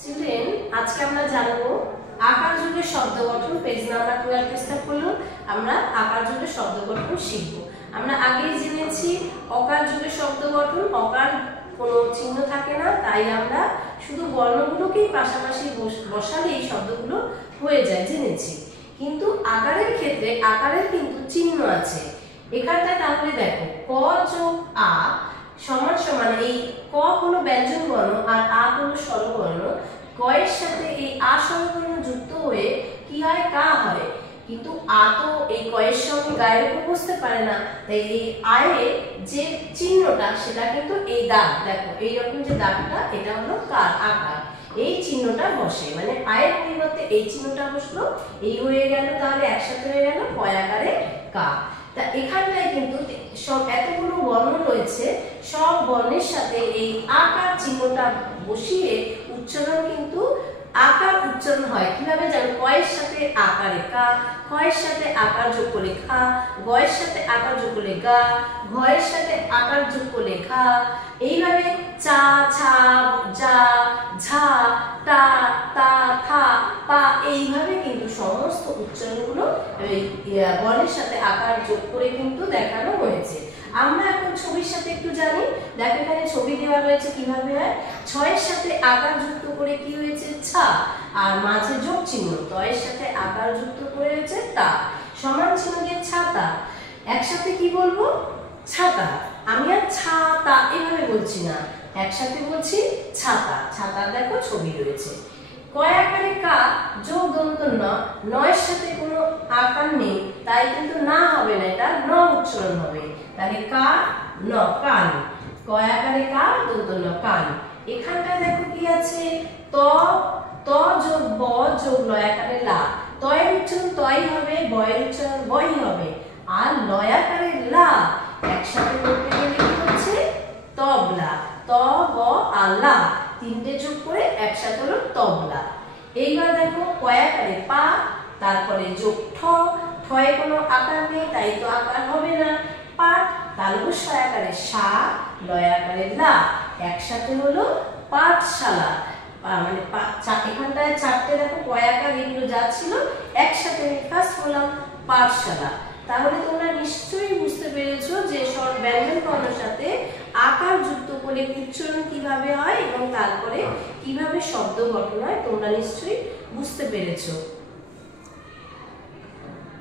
Children, আজকে আমরা জানবো আকার যুগের শব্দ গঠন। পেজ নাম্বার 12 পৃষ্ঠা খুলুন। আমরা আকার যুগের শব্দ গঠন শিখব। আমরা আগেই জেনেছি অকার যুগের শব্দ গঠন, অকার কোনো চিহ্ন থাকে না, তাই আমরা শুধু বর্ণগুলোকেই পাশাপাশি বসালে এই শব্দগুলো হয়ে যায়, জেনেছি। কিন্তু আকারের ক্ষেত্রে আকারের কিন্তু চিহ্ন আছে এখানটায়। তাহলে দেখো, ক যোগ আ সমান সমান, এই ক হলো ব্যঞ্জন বর্ণ আর আ হলো স্বরবর্ণ। ক এর সাথে এই আ স্বরবর্ণ যুক্ত হয়ে কি হয়? কা হয়। কিন্তু আ তো এই ক এর সঙ্গে গায়ের উপর বসতে পারে না, তাই এই আয়ে যে চিহ্নটা সেটা কিন্তু এই দাগ, দেখো এইরকম যে দাগটা, এটা হলো কার আকার। এই চিহ্নটা বসে, মানে আয়ের পরিবর্তে এই চিহ্নটা বসলো, এই হয়ে গেল, তাহলে একসাথে হয়ে গেল ক আকারে কা। তা এখানটায় কিন্তু সব এতগুলো বর্ণ রয়েছে, সব বর্ণের সাথে এই আকার চিহ্নটা বসিয়ে উচ্চারণ কিন্তু আকার উচ্চারণ হয়। কিভাবে জানো? ক এর সাথে আকারে কা, খ এর সাথে আকার যোগ করলে খা, গ এর সাথে আকার যোগ করলে গা, ঘ এর সাথে আকার যোগ করলে ঘা। এইভাবে চা, ছা, যা, ঝা, টা, তা, থা, পা, এইভাবে কিন্তু সমস্ত উচ্চারণগুলো বর্ণের সাথে আকার যোগ করে কিন্তু দেখানো হয়েছে। আমরা এখন ছবির সাথে একটু জানি। দেখো এখানে ছবি দেওয়া রয়েছে, কিভাবে হয়। ছয়ের সাথে আকার যুক্ত করে কি হয়েছে? ছা, আর মাঝে যোগ চিহ্ন, তয়ের সাথে আকার যুক্ত করে হয়েছে তা, সমান চিহ্ন দিয়ে ছাতা। একসাথে কি বলবো? ছাতা। আমি আর ছাতা এভাবে বলছি না, একসাথে বলছি ছাতা। ছাতা দেখো ছবি রয়েছে। কয় আকারে কা যোগ দন্ত ন, নয়ের সাথে কোনো আকার নেই, তাই কিন্তু না হবে না, এটা ন উচ্চারণ হবে। তাহলে কা ন, কান। কয় আকারে কা দন্ত ন, কান। এখানটা দেখো কি আছে? ত, ত যোগ ব যোগ লয় আকারে লা। তয়ের উচ্চারণ তই হবে, বয়ের উচ্চারণ বই হবে, আর লয় আকারে লা একসাথে করতে গেলে কি হচ্ছে? তবলা। ত, ব আর লা তিনটে যোগ করে একসাথে হলো তবলা। এইবার দেখো কয় আকারে পা, তারপরে যোগ ঠ, ঠয়ে কোনো আকার নেই, তাই তো আকার হবে না। পাঠ, তালবস্য আকারে সা, লয় আকারে লা, একসাথে হলো পাঠশালা। মানে এখানটায় চারটে দেখো কয় আকার, এগুলো যা ছিল একসাথে আমি ফার্স্ট বললাম পাঠশালা। তাহলে তোমরা নিশ্চয়ই বুঝতে পেরেছো যে ব্যঞ্জন বর্ণের সাথে আকার যুক্ত করে উচ্চারণ কিভাবে হয় এবং তারপরে কিভাবে শব্দ গঠন হয়, তোমরা নিশ্চয়ই বুঝতে পেরেছো।